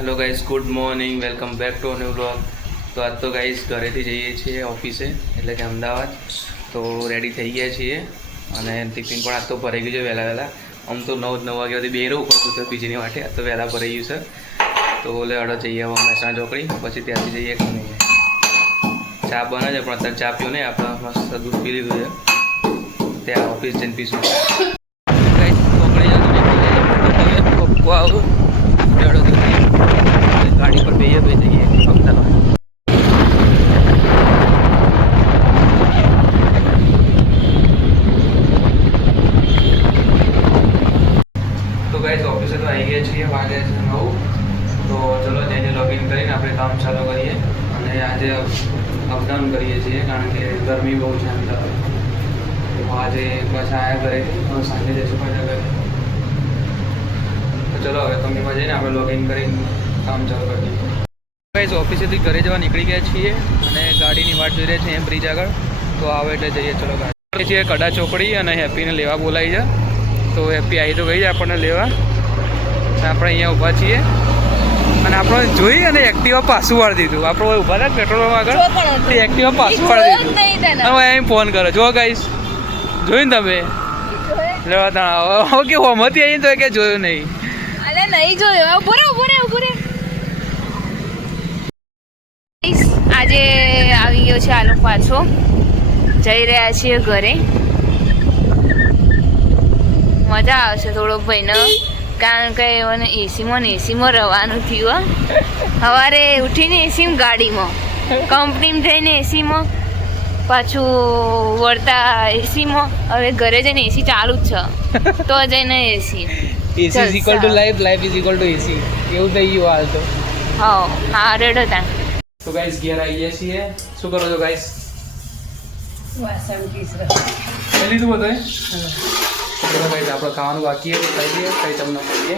Hello guys, good morning, welcome back to new blog. તો આજ તો ગાઈઝ ઘરેથી જઈએ છીએ ઓફિસે, એટલે કે અમદાવાદ. તો રેડી થઈ ગયા છીએ અને ટિફિન પણ આજ તો ભરાઈ ગયું છે વહેલા. આમ તો 9 વાગ્યાથી બે રહેવું પડતું હતું પીજીની માટે, આજ તો વહેલા ભરાઈ ગયું છે. તો ઓલે અડો જઈએ હવે મહેસાણા ચોકડી, પછી ત્યાંથી જઈએ નહીં. ચા બને છે પણ અત્યારે ચા પીવું નહીં, આપણે મસ્ત દૂધ પી લીધું છે. ત્યાં ઓફિસ જઈને પીશું. ગાડી પર બેહીએ જઈએ અમદાવાદ. તો ગાઈસ ઓફિસે તો આવી ગયા છીએ, વાગે છે 9. તો ચલો જઈને લોગિન કરીને આપણે કામ ચાલુ કરીએ. અને આજે અપડાઉન કરીએ છીએ કારણ કે ગરમી બહુ છે અંદર. તો આજે પાછા આવ્યા ઘરેથી, સાંજે જઈશું પાછા ઘરે. તો ચલો હવે કંપનીમાં જઈને આપણે લોગિન કરીને કામ ચાલુ કરીએ. ગાઈસ ઓફિસેથી ઘરે જવા નીકળી ગયા છીએ અને ગાડીની વાટ જોઈ રહ્યા છીએ એમ બ્રિજ આગળ. તો આવે એટલે જઈએ. ચલો ગાડી છીએ કડા ચોકડી અને હેપીને લેવા બોલાવી છે. તો હેપી આવી તો ગઈ છે આપણને લેવા. આપણે અહીંયા ઊભા છીએ અને આપણે જોઈ અને એક્ટિવા પાછું વાળી દીધું. આપણે ઊભા હતા પેટ્રોલ પંપ આગળ, એક્ટિવા પાછું વાળી દીધું. હવે અહીં ફોન કરો જો ગાઈસ, જોઈને તમે લેવા ત્યાં કે હોમતી આવી તો કે જોયું નહીં. અરે નહીં જોયો. ઉભો રે. આજે આવી ગયો છે આલો પાછો. જઈ રહ્યા છીએ ઘરે. મજા આવશે થોડો ભાઈને, કારણ કે એઓને એસીમાં રહેવાનું થયું. સવારે ઉઠીને એસીમાં, ગાડીમાં, કંપનીમાં જઈને એસીમાં, પાછું વળતા એસીમાં. હવે ઘરે જઈને એસી ચાલુ જ છે તો જઈને AC. AC is equal to life, life is equal to AC, એવું થઈ ગયું હાલ તો. હા રેડો તા. તો ગાઈસ ઘેર આવી ગયા છીએ. શું કરો છો ગાઈસ? લીધું બધું ગાઈસ, આપણે ખાવાનું બાકી છે, ખાઈ લઈએ, ખાઈ તમને મળીએ.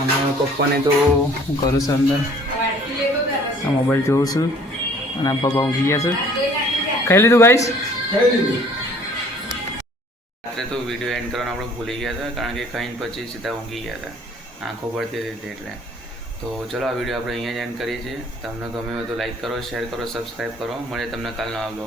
અને પપ્પાને તો હું કરું છું અંદર, આ મોબાઈલ જોઉં છું અને આ પપ્પા ઊંઘી ગયા છે. ખાઈ લીધું ગાઈસ? રાત્રે તો વિડીયો એન્ડ કરવાનું આપણે ભૂલી ગયા હતા, કારણ કે ખાઈને પછી સીધા ઊંઘી ગયા હતા, આંખો પડતી હતી એટલે. તો ચલો આ વિડીયો આપણે અહીંયા જ એન્ડ કરીએ છીએ. તમને ગમે હોય તો લાઈક કરો, શેર કરો, સબસ્ક્રાઈબ કરો. મળીએ તમને કાલનો આ બ્લોગ.